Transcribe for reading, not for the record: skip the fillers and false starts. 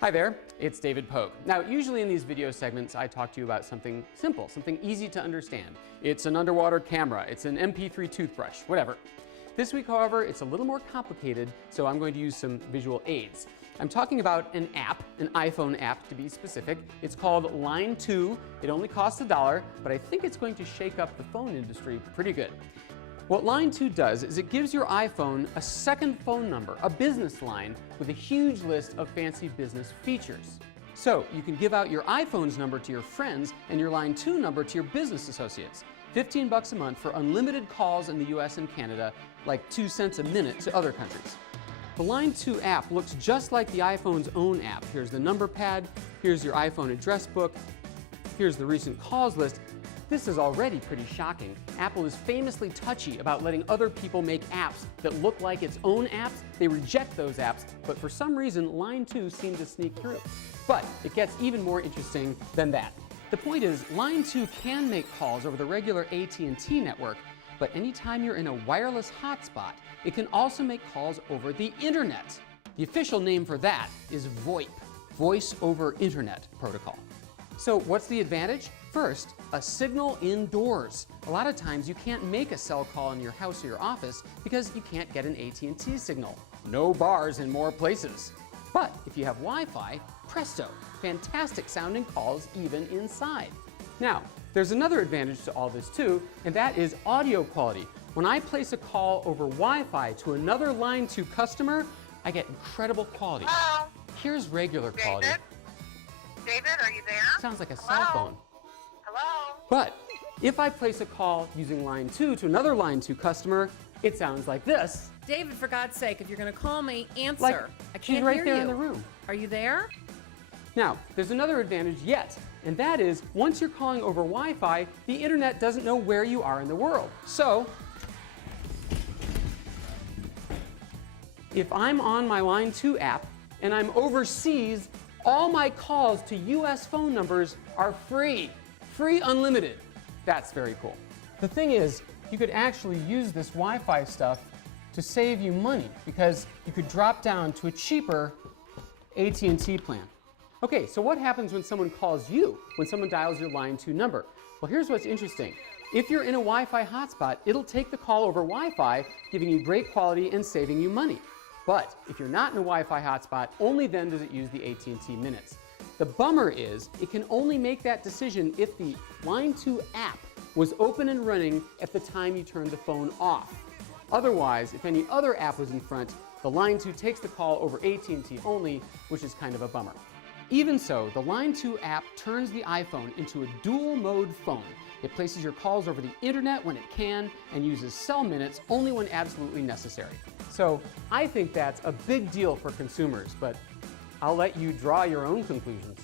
Hi there, it's David Pogue. Now, usually in these video segments, I talk to you about something simple, something easy to understand. It's an underwater camera, it's an MP3 toothbrush, whatever. This week, however, it's a little more complicated, so I'm going to use some visual aids. I'm talking about an app, an iPhone app to be specific. It's called Line 2. It only costs $1, but I think it's going to shake up the phone industry pretty good. What Line 2 does is it gives your iPhone a second phone number, a business line, with a huge list of fancy business features. So you can give out your iPhone's number to your friends and your Line 2 number to your business associates. $15 a month for unlimited calls in the US and Canada, like 2 cents a minute to other countries. The Line 2 app looks just like the iPhone's own app. Here's the number pad, here's your iPhone address book, here's the recent calls list. This is already pretty shocking. Apple is famously touchy about letting other people make apps that look like its own apps. They reject those apps, but for some reason, Line 2 seemed to sneak through. But it gets even more interesting than that. The point is, Line 2 can make calls over the regular AT&T network, but anytime you're in a wireless hotspot, it can also make calls over the internet. The official name for that is VoIP, Voice over Internet Protocol. So what's the advantage? First, a signal indoors. A lot of times you can't make a cell call in your house or your office because you can't get an AT&T signal. No bars in more places. But if you have Wi-Fi, presto, fantastic sounding calls even inside. Now, there's another advantage to all this too, and that is audio quality. When I place a call over Wi-Fi to another Line 2 customer, I get incredible quality. Hello? Here's regular quality. David, are you there? Sounds like a cell phone. Hello? But if I place a call using Line 2 to another Line 2 customer, it sounds like this. David, for God's sake, if you're going to call me, answer. Like I can't she's right hear there you. in the room. Are you there? Now, there's another advantage yet, and that is once you're calling over Wi-Fi, the internet doesn't know where you are in the world. So, if I'm on my Line 2 app and I'm overseas, all my calls to US phone numbers are free. Free unlimited. That's very cool. The thing is, you could actually use this Wi-Fi stuff to save you money because you could drop down to a cheaper AT&T plan. Okay, so what happens when someone calls you, when someone dials your Line 2 number? Well, here's what's interesting. If you're in a Wi-Fi hotspot, it'll take the call over Wi-Fi, giving you great quality and saving you money. But if you're not in a Wi-Fi hotspot, only then does it use the AT&T minutes. The bummer is it can only make that decision if the Line 2 app was open and running at the time you turned the phone off. Otherwise, if any other app was in front, the Line 2 takes the call over AT&T only, which is kind of a bummer. Even so, the Line 2 app turns the iPhone into a dual-mode phone. It places your calls over the internet when it can and uses cell minutes only when absolutely necessary. So I think that's a big deal for consumers, but I'll let you draw your own conclusions.